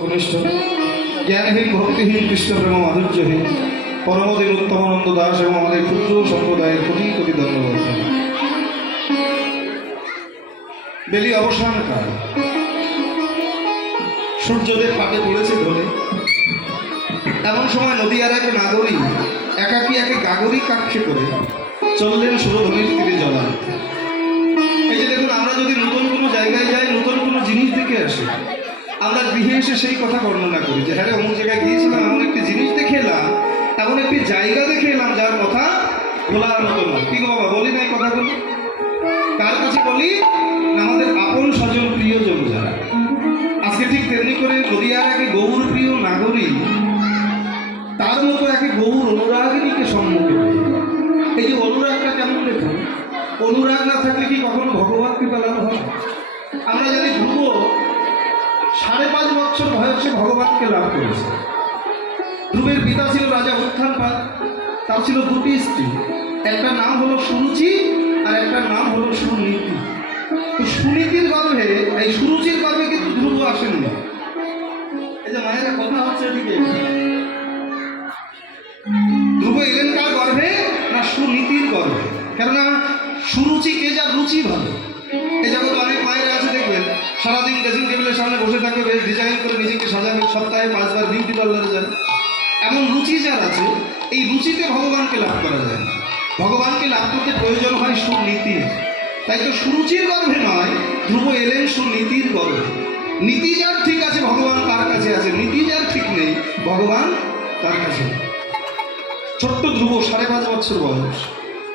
কনিষ্ঠ জ্ঞানহীন ভক্তিহীন কৃষ্ণ প্রেম মাধুর্যহীন পরমদিন উত্তমানন্দ দাস এবং আমাদের ক্ষুদ্র সম্প্রদায়ের কোটি কোটি ধন্যবাদ। বেলি অবসান কাল, সূর্যদেব পাটে পড়েছে ধরে। এমন সময় নদীয়ার এক নাগরী একাকী একে গাগরী কাক্ষে করে চললেন সুরধনির তীরে জলা। এই যে দেখুন, আমরা যদি নতুন কোনো জায়গায় যাই, নতুন কোনো জিনিস দেখে আসি, আমরা গৃহে এসে সেই কথা বর্ণনা করি যে হ্যাঁ অমুক জায়গায় গিয়েছিলাম, এমন একটি জিনিস দেখে এলাম, এমন একটি জায়গা দেখে এলাম যার কথা বলার মতো না। কি গো বাবা, বলি না এই কথাগুলো? কার কাছে বলি? আমাদের আপন স্বজন প্রিয়জন যারা। আজকে ঠিক তেমনি করে নদীয়ার একে গৌর প্রিয় নাগরী তার মতো একে গৌর অনুরাগিনীকে সম্মুখে। এই যে অনুরাগটা কেমন দেখুন, অনুরাগ না থাকলে কি কখনো ভগবান কৃপা লাভ হয়? আমরা জানি ধ্রুব 5.5 বছর বয়সে ভগবানকে লাভ করেছে। ধ্রুবের পিতা ছিল রাজা উত্থানপাদ, তার ছিল 2টি স্ত্রী, একটা নাম হলো সুরুচি আর একটা নাম হলো সুনীতি। তো সুনীতির গর্ভে, এই সুরুচির গর্ভে কিন্তু ধ্রুব আসেননি। এই যে মায়েরা কথা হচ্ছে এদিকে, ধ্রুব এলেন কার গর্ভে? না সুনীতির গর্ভে। কেননা সুরুচিকে যার রুচি ভালো। এই জগতে অনেক মায়েরা আছে দেখবেন, সারাদিন ড্রেসিং টেবিলের সামনে বসে থাকবে, বেশ ডিজাইন করে নিজেকে সাজাবে, সপ্তাহে 5 বার বিউটি পার্লারে যান। এমন রুচি যার আছে, এই রুচিতে ভগবানকে লাভ করা যায় না। ভগবানকে লাভ করতে প্রয়োজন হয় সুনীতি। তাই তো সুরুচির গর্ভে নয়, ধ্রুব এলেন সুনীতির গর্ভে। নীতি যার ঠিক আছে ভগবান তার কাছে আছে, নীতি যার ঠিক নেই ভগবান তার কাছে। ছোট্ট ধ্রুব 5.5 বছর বয়স,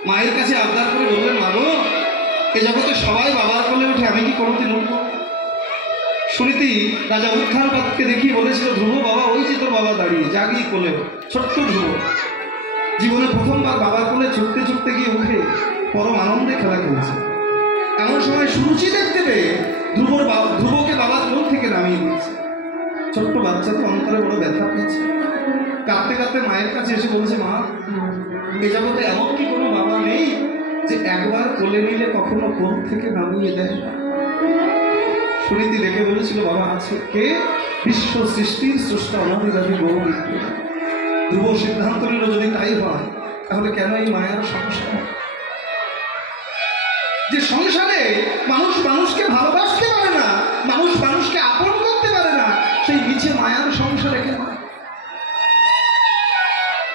মায়ের কাছে আবদার করে বললেন, মা গো, এ জগতে সবাই বাবার কোলে ওঠে, আমি কি কোনোদিন উঠব? সুনীতি রাজা উত্থানপাদকে দেখিয়ে বলেছিল, ধ্রুব বাবা, ওই যে তোর বাবা দাঁড়িয়ে, জাগি কোলে। ছোট্ট ধ্রুব জীবনে প্রথমবার বাবার কোলে ছুটতে ছুটতে গিয়ে উঠে পরম আনন্দে খেলা খেলছে। এমন সময় সুরুচি দেখতে পেয়ে ধ্রুবকে বাবার কোল থেকে নামিয়ে দিয়েছে। ছোট্ট বাচ্চা তো অন্তরে বড় ব্যথা পেয়েছে, কাঁদতে কাঁদতে মায়ের কাছে এসে বলছে, মা, এ জগতে এমন কি কোনো বাবা নেই যে একবার কোলে নিলে কখনো কোল থেকে নামিয়ে দেয় না? সুনীতি দেখে বলেছিল, বাবা আছে। কে? বিশ্ব সৃষ্টির স্রষ্টা অনাদিরাদি গৌর। ধ্রুব সিদ্ধান্ত নিল, যদি তাই হয় তাহলে কেন এই মায়ার সংসার? যে সংসারে মানুষ মানুষকে ভালোবাসতে পারে না, মানুষ মানুষকে আপন করতে পারে না, সেই মিছে মায়ার সংসারে কেন?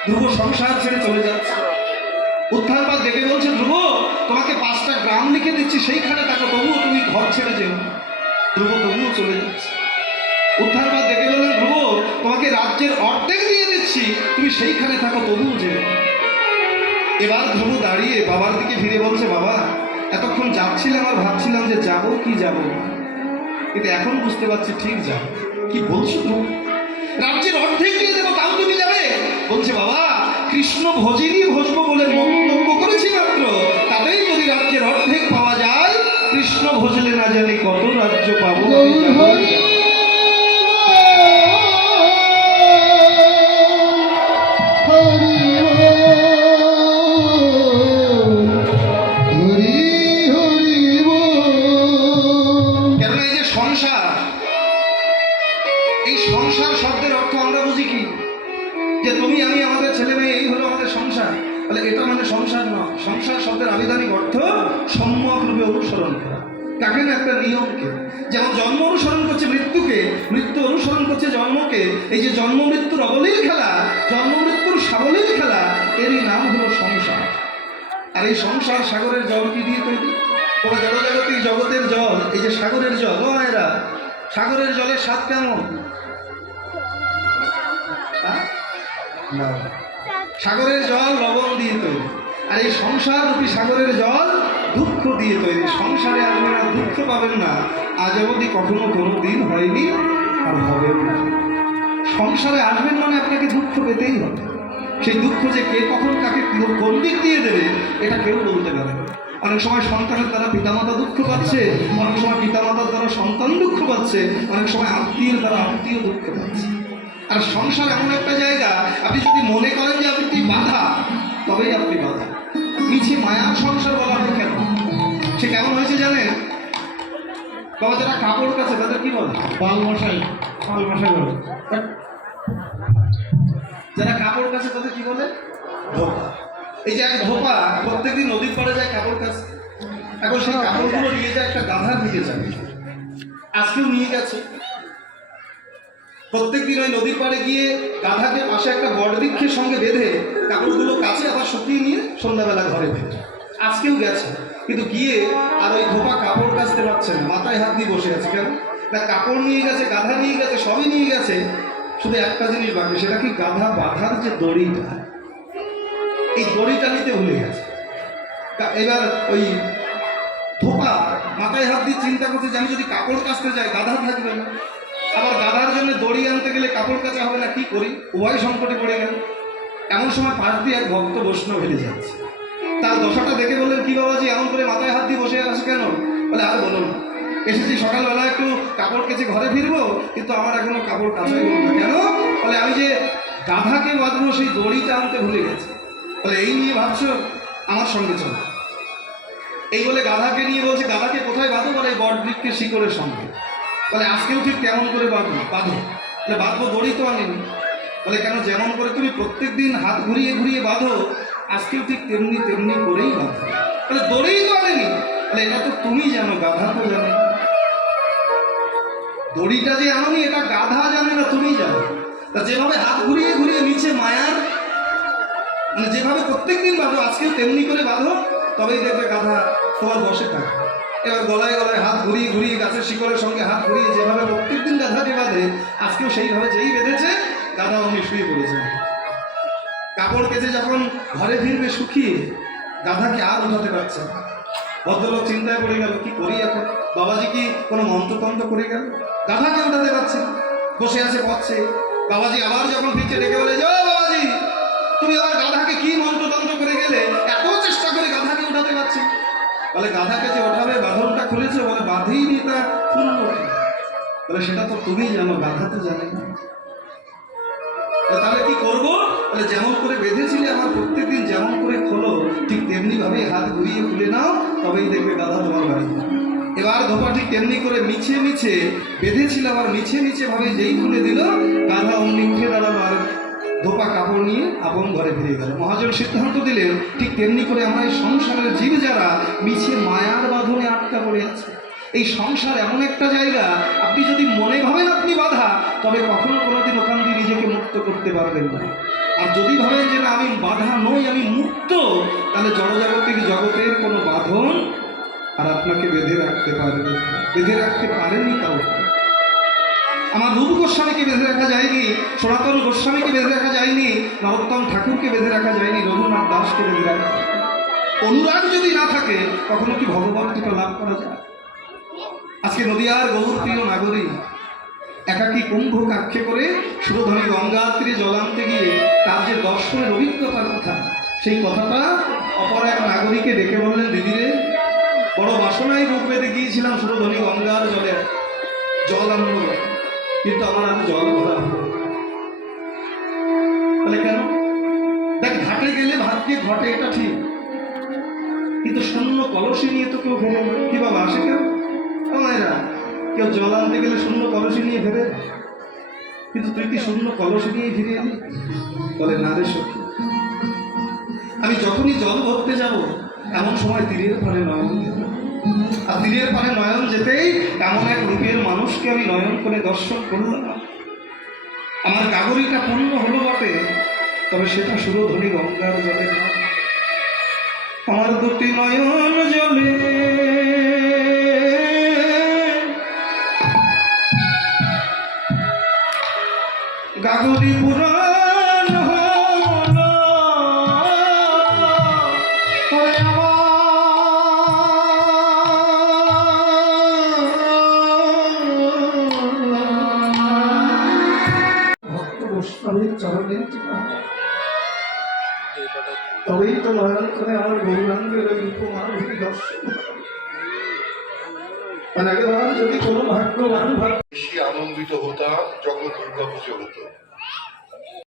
ধ্রুব সংসার ছেড়ে চলে যাচ্ছে। উত্থানপাদ ডেকে বলছে, ধ্রুব, তোমাকে 5টা গ্রাম লিখে দিচ্ছি, সেইখানে থাকো, তবুও তুমি ঘর ছেড়ে যেও। ধ্রুব তবুও চলে যাচ্ছে। উত্থানপাদ ডেকে বললেন, ধ্রুব, তোমাকে রাজ্যের অর্ধেক দিয়ে দিচ্ছি, তুমি সেইখানে থাকো, তবুও যেও। এবার ধ্রুব দাঁড়িয়ে বাবার দিকে ফিরে বলছে, বাবা, এতক্ষণ যাচ্ছিলাম আর ভাবছিলাম যে যাবো কি যাব, কিন্তু এখন বুঝতে পারছি ঠিক যাব। কি বলছো ধ্রুব? রাজ্যের অর্ধেক দিয়ে দেবো, তাও তুমি যাবে? বলছে, বাবা, কৃষ্ণ ভজিনী ভজবো বলে মন্তব্য করেছি মাত্র, তাতেই যদি রাজ্যের অর্ধেক পাওয়া যায়, কৃষ্ণ ভজলে না জানি কত রাজ্য পাবো। কেননা এই যে সংসার, এই সংসার শব্দের অর্থ আমরা বুঝি কি? যে তুমি আমি আমাদের ছেলে মেয়ে, এই হলো আমাদের সংসার। তাহলে এটা মানে সংসার নয়। সংসার শব্দের আবিধানিক অর্থ সম্যক রূপে অনুসরণ করা। কাকে না? একটা নিয়মকে। যেমন জন্ম অনুসরণ করছে মৃত্যুকে, মৃত্যু অনুসরণ করছে জন্মকে। এই যে জন্ম মৃত্যুর অবলীল খেলা, জন্ম মৃত্যুর সাবলীল খেলা, এরই নাম হলো সংসার। আর এই সংসার সাগরের জল কি দিয়ে তৈরি? তোমার জড়জাগতিক জগতের জল, এই যে সাগরের জল, ও মায়েরা, সাগরের জলের স্বাদ কেমন? সাগরের জল লবণ দিয়ে তৈরি, আর এই সংসার রূপী সাগরের জল দুঃখ দিয়ে তৈরি। সংসারে আসবেন আর দুঃখ পাবেন না, আজ অবধি কখনো কোনো দিন হয়নি আর হবে না। সংসারে আসবেন মানে আপনাকে দুঃখ পেতেই হবে। সেই দুঃখ যে কে কখন কাকে কোন দিক দিয়ে দেবে, এটা কেউ বলতে পারে না। অনেক সময় সন্তানের দ্বারা পিতামাতা দুঃখ পাচ্ছে, অনেক সময় পিতামাতার দ্বারা সন্তান দুঃখ পাচ্ছে, অনেক সময় আত্মীয়ের দ্বারা আত্মীয় দুঃখ পাচ্ছে। আর সংসার এমন একটা জায়গা, আপনি যদি মনে করেন যে আপনি বাধা, তবেই আপনি বাধা। মিছে মায়ার সংসার বলা হয় কেন? সে কেমন হয়েছে জানেন? বাবা, যারা কাপড় কাছে তাদের কি বলে? বাল মশাই। যারা কাপড় কাছে তাদের কি বলে? ধোপা। এই যে এক ধোপা প্রত্যেকদিন নদীর পাড়ে যায় কাপড় কাছে, এখন সেই কাপড়গুলো নিয়ে যায় একটা গাধার দিকে যাবে, আজকেও নিয়ে গেছে। প্রত্যেকদিন ওই নদীর পাড়ে গিয়ে গাধাকে পাশে একটা বটবৃক্ষের সঙ্গে বেঁধে কাপড়গুলো কাছে আবার শুকিয়ে নিয়ে সন্ধ্যাবেলা ঘরে ফেরে। আজকেও গেছে, কিন্তু গিয়ে আর ওই ধোপা কাপড় কাচতে পারছে না, মাথায় হাত দিয়ে বসে আছে। কেন না, কাপড় নিয়ে গেছে, গাধা নিয়ে গেছে, সবই নিয়ে গেছে, শুধু একটা জিনিস বাকি, সেটা কি গাধা বাঁধার যে দড়িটা, এই দড়িটা নিতে ভুলে গেছে। এবার ওই ধোপা মাথায় হাত দিয়ে চিন্তা করছে যে আমি যদি কাপড় কাচতে যাই গাধা থাকবে না, আবার গাধার জন্য দড়ি আনতে গেলে কাপড় কাচা হবে না, কি করি, উভয় সংকটে পড়ে গেল। এমন সময় পাশ দিয়ে এক ভক্ত বৈষ্ণব হেলে যাচ্ছে, তার দশাটা দেখে বললেন, কি বাবাজি এমন করে মাথায় হাত দিয়ে বসে আছে কেন? বলে আর বলুন, এসেছি সকালবেলা একটু কাপড় কেচে ঘরে ফিরবো, কিন্তু আমার এখনো কাপড় কাচাই হলো না। কেন? বলে আমি যে গাধাকে বাঁধবো সেই দড়িটা আনতে ভুলে গেছি। বলে এই নিয়ে ভাবছো, আমার সঙ্গে চলো। এই বলে গাধাকে নিয়ে বলছে, গাধাকে কোথায় বাঁধো? বলে এই বট বৃক্ষের শিকড়ের সঙ্গে। বলে আজকেও ঠিক কেমন করে বাঁধো? বলে বাঁধবো, দড়ি তো আনিনি। বলে কেন, যেমন করে তুমি প্রত্যেক দিন হাত ঘুরিয়ে ঘুরিয়ে বাঁধো, আজকেও ঠিক তেমনি তেমনি করেই বাঁধো। বলে দড়িই তো আনেনি। বলে এটা তো তুমি জানো, গাধা তো জানে। দড়িটা যে আনোনি এটা গাধা জানে না, তুমি জানো। তা যেভাবে হাত ঘুরিয়ে ঘুরিয়ে নিচে মায়ার, মানে যেভাবে প্রত্যেকদিন বাঁধো, আজকেও তেমনি করে বাঁধো, তবেই দেখবে গাধা তোমার বসে থাকে। এবার গলায় গলায় হাত ঘুরিয়ে ঘুরিয়ে গাছের শিকড়ের সঙ্গে হাত ঘুরিয়ে যেভাবে প্রত্যেকদিন গাধাকে বাঁধে, আজকেও সেইভাবে যেই বেঁধেছে, গাধা অমনি শুয়ে পড়েছে। কাপড় কেচে যখন ঘরে ফিরবে শুকিয়ে, গাধাকে আর উঠাতে পারছে না। ভদ্রলোক চিন্তায় পড়ে গেল, কি করি এখন? বাবাজি কি কোনো মন্ত্রতন্ত্র করে গেল? গাধাকে উঠাতে পারছে না, বসে আছে পথে। বাবাজি আবার যখন ফিরছে ডেকে বলে, যাও বাবাজি, তুমি আবার গাধাকে কি মন্ত্রতন্ত্র করে গেলে, এত চেষ্টা করে গাধাকে উঠাতে পারছি। বলে গাধাকে যে ওঠাবে বাঁধনটা খুলেছে, বলে বাঁধেইনি, তা খুললো। বলে সেটা তো তুমি জানো, গাধা তো জানে না। তাহলে কি করবো? বলে যেমন করে বেঁধেছিলে আমার প্রত্যেকদিন যেমন করে খোলো, ঠিক তেমনি ভাবে হাত ঘুরিয়ে খুলে নাও, তবেই দেখবে গাধা তোমার বাড়ি। এবার ধোপা ঠিক তেমনি করে মিছে মিছে বেঁধেছিল, আবার মিছে মিছে ভাবে যেই খুলে দিল, গাধা অমনি উঠে দাঁড়ালো, আর ধোপা কাপড় নিয়ে আপন ঘরে ফিরে গেল। মহাজন সিদ্ধান্ত দিলেন, ঠিক তেমনি করে আমরা এই সংসারের জীব যারা মিছে মায়ার বাঁধনে আটকা পড়ে আছে। এই সংসার এমন একটা জায়গা, আপনি যদি মনে ভাবেন আপনি বাধা, তবে কখনো কোনোদিন ওখান দিয়ে নিজেকে মুক্ত করতে পারবেন না। আর যদি ভাবেন যে না আমি বাধা নই, আমি মুক্ত, তাহলে জড়জাগতিক জগতের কোনো বাঁধন আর আপনাকে বেঁধে রাখতে পারবে, বেঁধে রাখতে পারেনি কাউকে। আমার রূপ গোস্বামীকে বেঁধে রাখা যায়নি, সনাতন গোস্বামীকে বেঁধে রাখা যায়নি, নরোত্তম ঠাকুরকে বেঁধে রাখা যায়নি, রঘুনাথ দাসকে বেঁধে রাখা। অনুরাগ যদি না থাকে, কখনো কি ভগবৎটা লাভ করা যায়? আজকে নদিয়ার গৌর প্রিয় নাগরিক একাকী কুম্ভ কাক্ষে করে সুরধনী গঙ্গা তীরে জল আনতে গিয়ে তার যে দর্শনের অভিজ্ঞতার কথা, সেই কথাটা অপর এক নাগরিকে ডেকে বললেন, দিদিরে, বড় বাসনায় বুক বেঁধে গিয়েছিলাম সুরধনী গঙ্গার জলে জল আনবো, কিন্তু আমার আর জল ভরা হলো। তাহলে কেন? দেখ, ঘাটে গেলে ভাগ্যে ঘটে, এটা ঠিক, কিন্তু শূন্য কলসি নিয়ে তো কেউ ফেরে না। কি বাবা, আসে কেউ? মায়েরা, কেউ জল আনতে গেলে শূন্য কলসি নিয়ে ফেরে, কিন্তু তুই কি শূন্য কলসি নিয়ে ফিরে এলি? বলে না রে সখী, আমি যখনই জল ভরতে যাব, এমন সময় তীরের পারে নয়ন যেত, আর তীরের পারে নয়ন যেতেই এমন এক রূপের মানুষকে আমি নয়ন করে দর্শন করলাম। আমার গাগরিটা পূর্ণ হলো বটে, তবে সেটা সুরধনী গঙ্গার জলে নয়। আমার দুটি নয়ন জলে গাগরি পুরাণ হলো, ভক্ত গোস্বামীর চরণে তবেই তো নয়ন করে আমার গৌরাঙ্গের রূপমাধুরী দর্শন। মানে যদি কোনো ভাগ্যবান বেশি আনন্দিত হতাম যখন দুর্গা পুজো হতো।